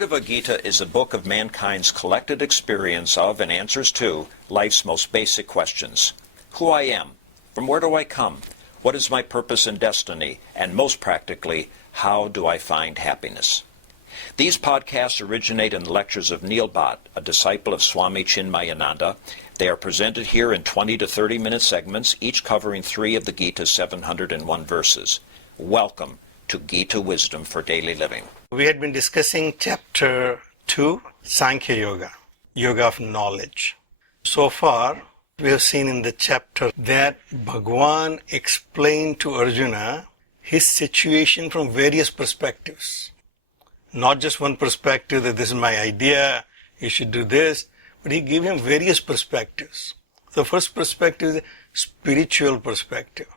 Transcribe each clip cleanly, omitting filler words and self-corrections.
Bhagavad Gita is a book of mankind's collected experience of and answers to life's most basic questions. Who I am, from where do I come, what is my purpose and destiny, and most practically, how do I find happiness? These podcasts originate in the lectures of Neil Bhatt, a disciple of Swami Chinmayananda. They are presented here in 20 to 30-minute segments, each covering 3 of the Gita's 701 verses. Welcome to Gita Wisdom for Daily Living. We had been discussing chapter 2, Sankhya Yoga, Yoga of Knowledge. So far, we have seen in the chapter that Bhagavan explained to Arjuna his situation from various perspectives. Not just one perspective that this is my idea, you should do this, but he gave him various perspectives. The first perspective is a spiritual perspective.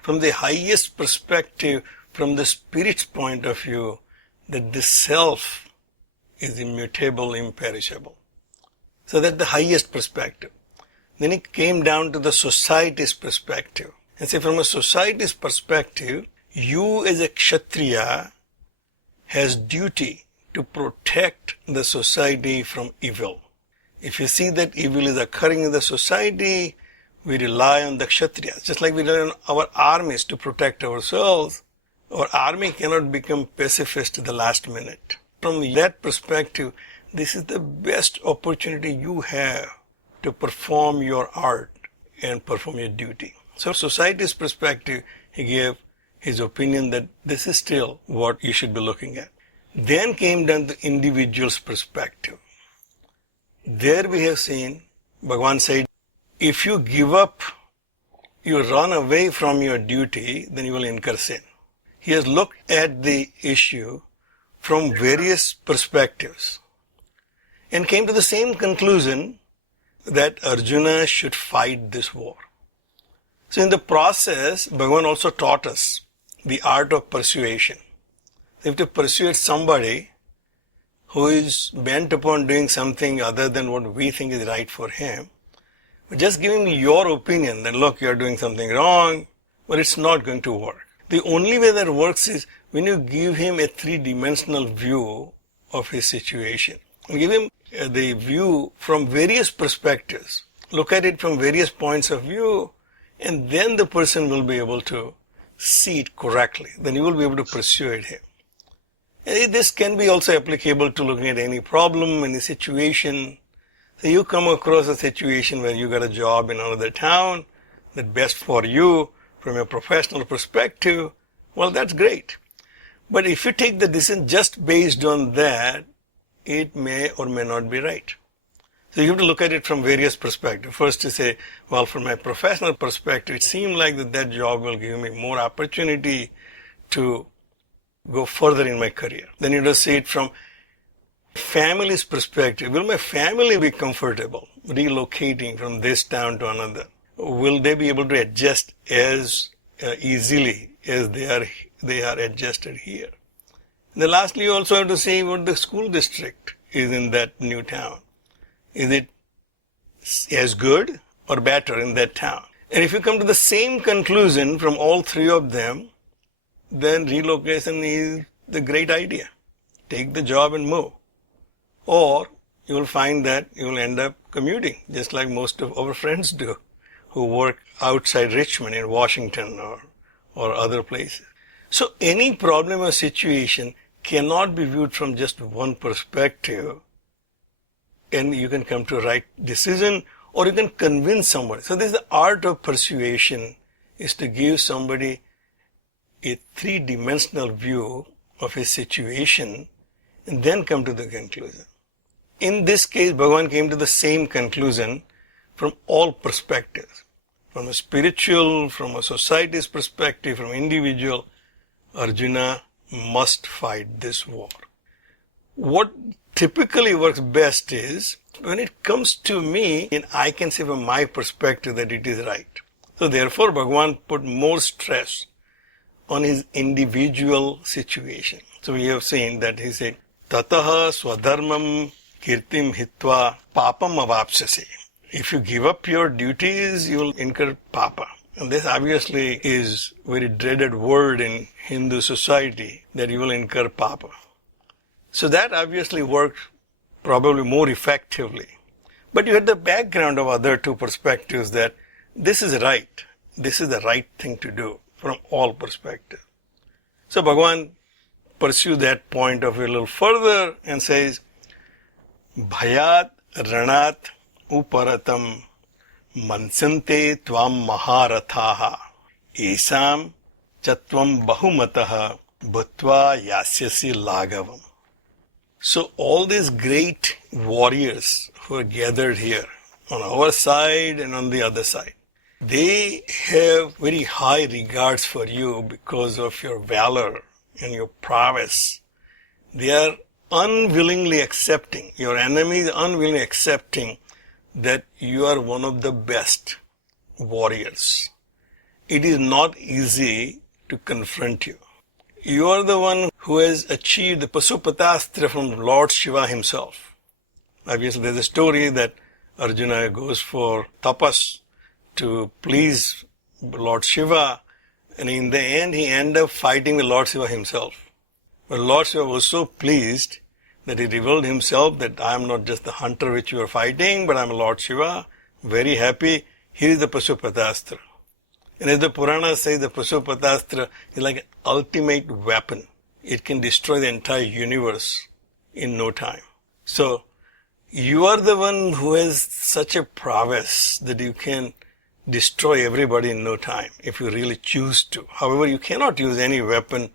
From the highest perspective, from the spirit's point of view, that the self is immutable, imperishable. So that's the highest perspective. Then it came down to the society's perspective. And say from a society's perspective, you as a Kshatriya has duty to protect the society from evil. If you see that evil is occurring in the society, we rely on the Kshatriyas. Just like we rely on our armies to protect ourselves, our army cannot become pacifist at the last minute. From that perspective, this is the best opportunity you have to perform your art and perform your duty. So society's perspective, he gave his opinion that this is still what you should be looking at. Then came down the individual's perspective. There we have seen, Bhagavan said, if you give up, you run away from your duty, then you will incur sin. He has looked at the issue from various perspectives and came to the same conclusion that Arjuna should fight this war. So in the process, Bhagavan also taught us the art of persuasion. You have to persuade somebody who is bent upon doing something other than what we think is right for him. But just giving me your opinion that, look, you're doing something wrong, but it's not going to work. The only way that works is when you give him a 3-dimensional view of his situation. You give him the view from various perspectives. Look at it from various points of view, and then the person will be able to see it correctly. Then you will be able to persuade him. And this can be also applicable to looking at any problem, any situation. So you come across a situation where you got a job in another town that's best for you from a professional perspective. Well, that's great. But if you take the decision just based on that, it may or may not be right. So you have to look at it from various perspectives. First to say, well, from my professional perspective, it seemed like that job will give me more opportunity to go further in my career. Then you just see it from family's perspective. Will my family be comfortable relocating from this town to another? Will they be able to adjust as easily as they are adjusted here? And then lastly, you also have to see what the school district is in that new town. Is it as good or better in that town? And if you come to the same conclusion from all 3 of them, then relocation is the great idea. Take the job and move. Or you will find that you will end up commuting, just like most of our friends do, who work outside Richmond in Washington or other places. So any problem or situation cannot be viewed from just one perspective, and you can come to a right decision, or you can convince somebody. So this is the art of persuasion, is to give somebody a 3-dimensional view of his situation and then come to the conclusion. In this case, Bhagavan came to the same conclusion from all perspectives. From a spiritual, from a society's perspective, from individual, Arjuna must fight this war. What typically works best is when it comes to me, and I can say from my perspective that it is right. So therefore, Bhagavan put more stress on his individual situation. So we have seen that he said, Tataha swadharmam kirtim hitva papam avapsasi. If you give up your duties, you will incur papa. And this obviously is a very dreaded word in Hindu society, that you will incur papa. So that obviously worked probably more effectively. But you had the background of other two perspectives that this is right. This is the right thing to do from all perspectives. So Bhagavan pursues that point of a little further and says, Bhayat ranat uparatam mansante tvam maharathaha esam chatvam bahumataha bhutva yasyasi lagavam. So all these great warriors who are gathered here on our side and on the other side, they have very high regards for you because of your valor and your prowess. They are unwillingly accepting, your enemies unwillingly accepting that you are one of the best warriors. It is not easy to confront you. You are the one who has achieved the Pasupatastra from Lord Shiva himself. Obviously, there's a story that Arjuna goes for tapas to please Lord Shiva, and in the end he ended up fighting with Lord Shiva himself. But Lord Shiva was so pleased that he revealed himself that I am not just the hunter which you are fighting, but I am Lord Shiva, very happy. Here is the Pasupatastra. And as the Purana says, the Pasupatastra is like an ultimate weapon. It can destroy the entire universe in no time. So, you are the one who has such a prowess that you can destroy everybody in no time if you really choose to. However, you cannot use any weapon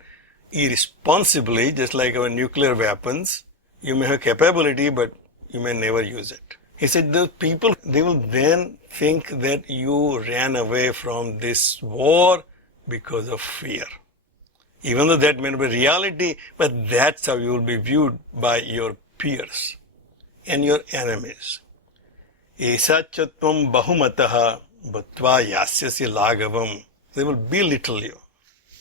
irresponsibly, just like our nuclear weapons. You may have capability, but you may never use it. He said the people, they will then think that you ran away from this war because of fear. Even though that may not be reality, but that's how you will be viewed by your peers and your enemies. Esachatvam bahumataha bhatva yasyasi lagavam. They will belittle you.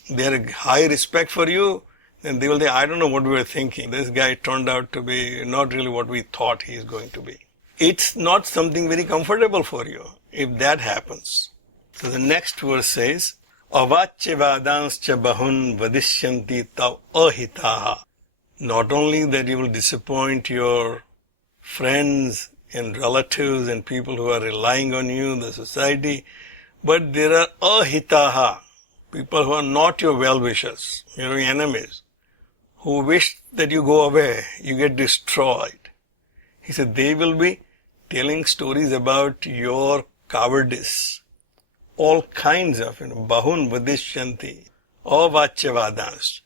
They have a high respect for you, and they will say, I don't know what we were thinking. This guy turned out to be not really what we thought he is going to be. It's not something very comfortable for you if that happens. So the next verse says, Avachya vadanscha bahun vadishyanti tav ahitaha. Not only that you will disappoint your friends and relatives and people who are relying on you, the society, but there are ahitaha, people who are not your well-wishers, your enemies, who wish that you go away, you get destroyed. He said they will be telling stories about your cowardice, all kinds of, bahun vadishyanti, avachya vadans,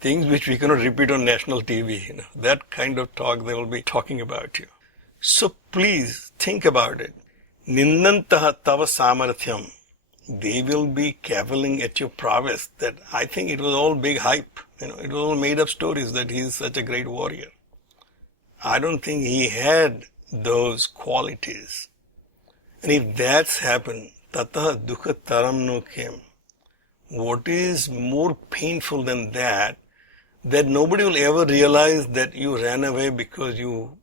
things which we cannot repeat on national TV, that kind of talk they will be talking about you. So please think about it. Nindantaha tava samarthyam. They will be cavilling at your prowess that I think it was all big hype. It was all made up stories that he is such a great warrior. I don't think he had those qualities. And if that's happened, tataha dukha taramno kem. What is more painful than that nobody will ever realize that you ran away because you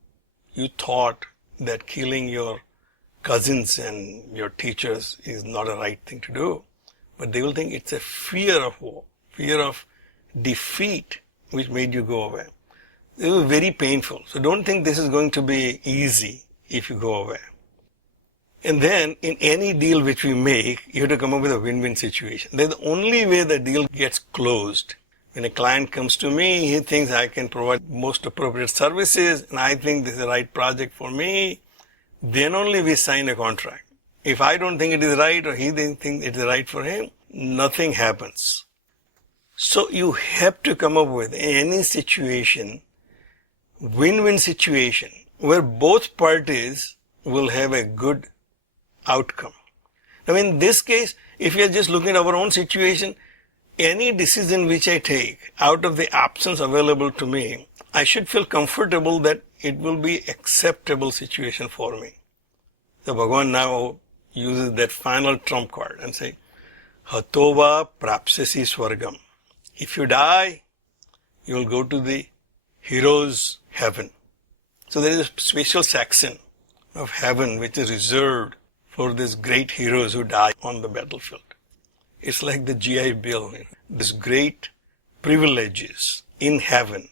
thought that killing your cousins and your teachers is not a right thing to do. But they will think it's a fear of war, fear of defeat which made you go away. It was very painful. So don't think this is going to be easy if you go away. And then in any deal which we make, you have to come up with a win-win situation. That's the only way the deal gets closed. When a client comes to me, he thinks I can provide most appropriate services and I think this is the right project for me. Then only we sign a contract. If I don't think it is right or he doesn't think it is right for him, nothing happens. So you have to come up with any situation, win-win situation, where both parties will have a good outcome. Now in this case, if we are just looking at our own situation, any decision which I take out of the options available to me, I should feel comfortable that it will be acceptable situation for me. So Bhagavan now uses that final trump card and say, Hatova prapsasi swargam. If you die, you will go to the hero's heaven. So there is a special section of heaven which is reserved for these great heroes who die on the battlefield. It's like the GI Bill, these great privileges in heaven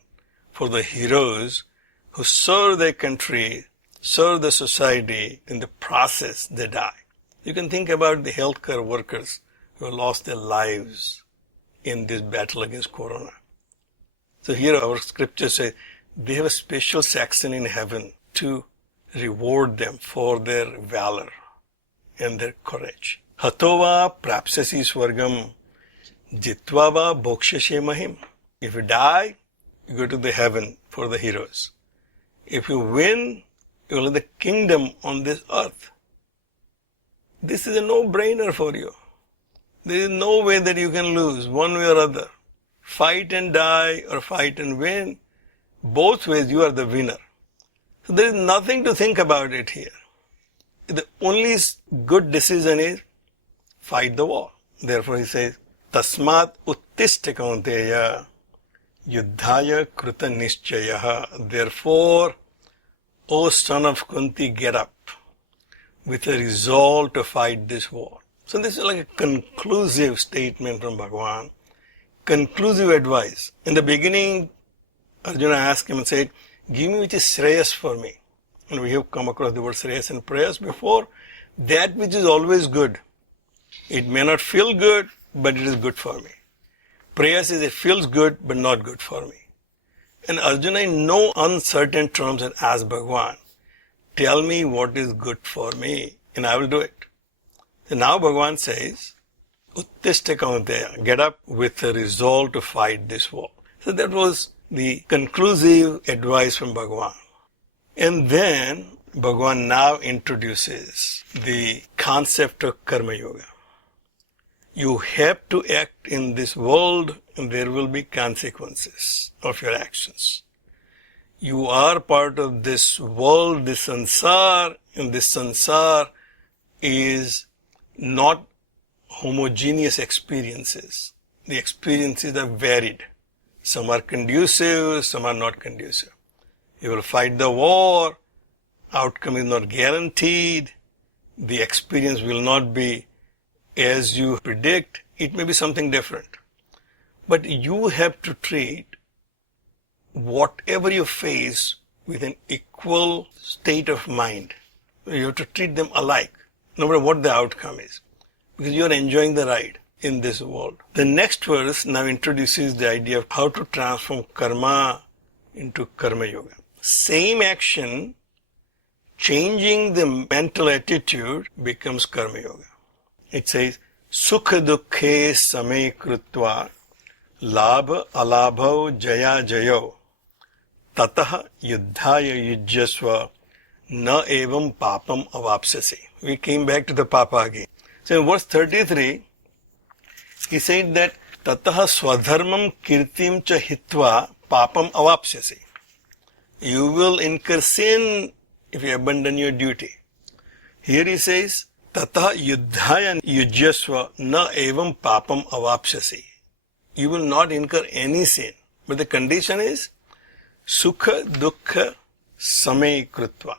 for the heroes who serve their country, serve the society. In the process, they die. You can think about the healthcare workers who have lost their lives in this battle against corona. So here our scripture says they have a special section in heaven to reward them for their valor and their courage. Hatova prapsasi swargam jitvava bhokshashe mahim. If you die, you go to the heaven for the heroes. If you win, you will have the kingdom on this earth. This is a no-brainer for you. There is no way that you can lose one way or other. Fight and die or fight and win. Both ways you are the winner. So there is nothing to think about it here. The only good decision is fight the war. Therefore he says, Tasmat uttishta kaunteya yuddhaya kruta nischayah. Therefore, O son of Kunti, get up with a resolve to fight this war. So this is like a conclusive statement from Bhagavan, conclusive advice. In the beginning, Arjuna asked him and said, give me which is Shreyas for me. And we have come across the word Shreyas and Prayas before. That which is always good. It may not feel good, but it is good for me. Prayas is it feels good, but not good for me. And Arjuna in no uncertain terms had asked Bhagavan, tell me what is good for me, and I will do it. So now Bhagavan says, Uttishta kaunteya, get up with a resolve to fight this war. So that was the conclusive advice from Bhagavan. And then Bhagavan now introduces the concept of Karma Yoga. You have to act in this world and there will be consequences of your actions. You are part of this world, this sansar, and this sansar is not homogeneous experiences. The experiences are varied. Some are conducive, some are not conducive. You will fight the war, outcome is not guaranteed, the experience will not be as you predict, it may be something different. But you have to treat whatever you face with an equal state of mind. You have to treat them alike, no matter what the outcome is, because you are enjoying the ride in this world. The next verse now introduces the idea of how to transform karma into karma yoga. Same action, changing the mental attitude becomes karma yoga. It says, Sukha dukkhe same krutva labha alabho jaya jayo tatah yuddhaya yujyasva na evam papam avapsasi. We came back to the papa again. So in verse 33, he said that tatah swadharmam kirtim cha hitva papam avapsasi. You will incur sin if you abandon your duty. Here he says, Tata yuddhaya yujyasva na evam papam avapsasi. You will not incur any sin. But the condition is sukha dukkha same krutva.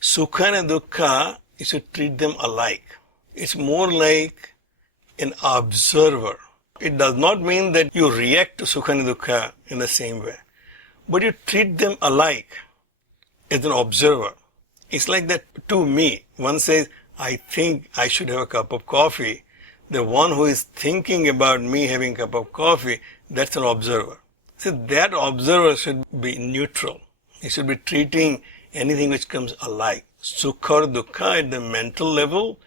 Sukha and dukkha, you should treat them alike. It's more like an observer. It does not mean that you react to sukha and dukkha in the same way. But you treat them alike as an observer. It's like that to me. One says, I think I should have a cup of coffee. The one who is thinking about me having a cup of coffee, that's an observer. So that observer should be neutral. He should be treating anything which comes alike. Sukha or dukkha at the mental level.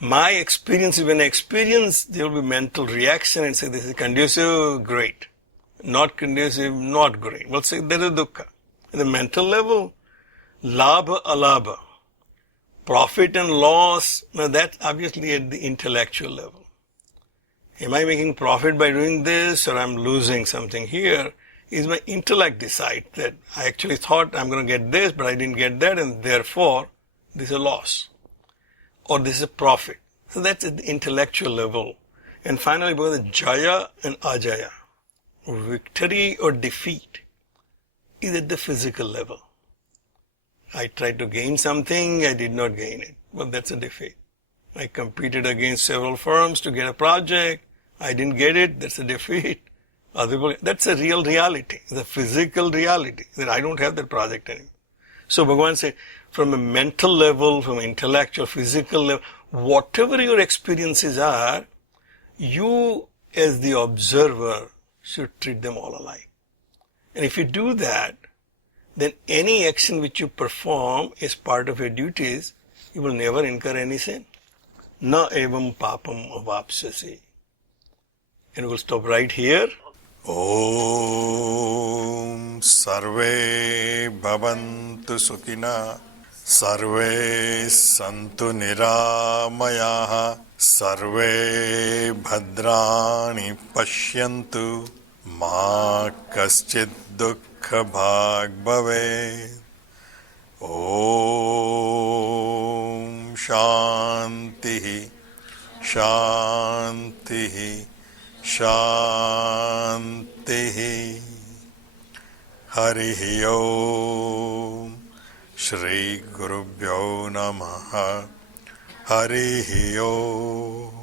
My experience, when I experience, there will be mental reaction and say, this is conducive, great. Not conducive, not great. We'll say that is dukkha. At the mental level, labha alabha. Profit and loss, now that's obviously at the intellectual level. Am I making profit by doing this or I'm losing something here? Is my intellect decide that I actually thought I'm going to get this, but I didn't get that, and therefore this is a loss. Or this is a profit. So that's at the intellectual level. And finally, both the jaya and ajaya, victory or defeat, is at the physical level. I tried to gain something, I did not gain it. Well, that's a defeat. I competed against several firms to get a project, I didn't get it, that's a defeat. That's a real reality, the physical reality, that I don't have that project anymore. So Bhagavan said, from a mental level, from an intellectual, physical level, whatever your experiences are, you as the observer should treat them all alike. And if you do that, then any action which you perform as part of your duties, you will never incur any sin. Na evam papam avapsasi. And we'll stop right here. Om Sarve Bhavantu Sukhina Sarve Santu Niramayaha Sarve Bhadrani Pashyantu Ma Kaschid Dukkha Bhag Bhavet. Om Shanti Shanti Shanti. Harihi Om. Shri Gurubhyo Namaha. Harihi Om.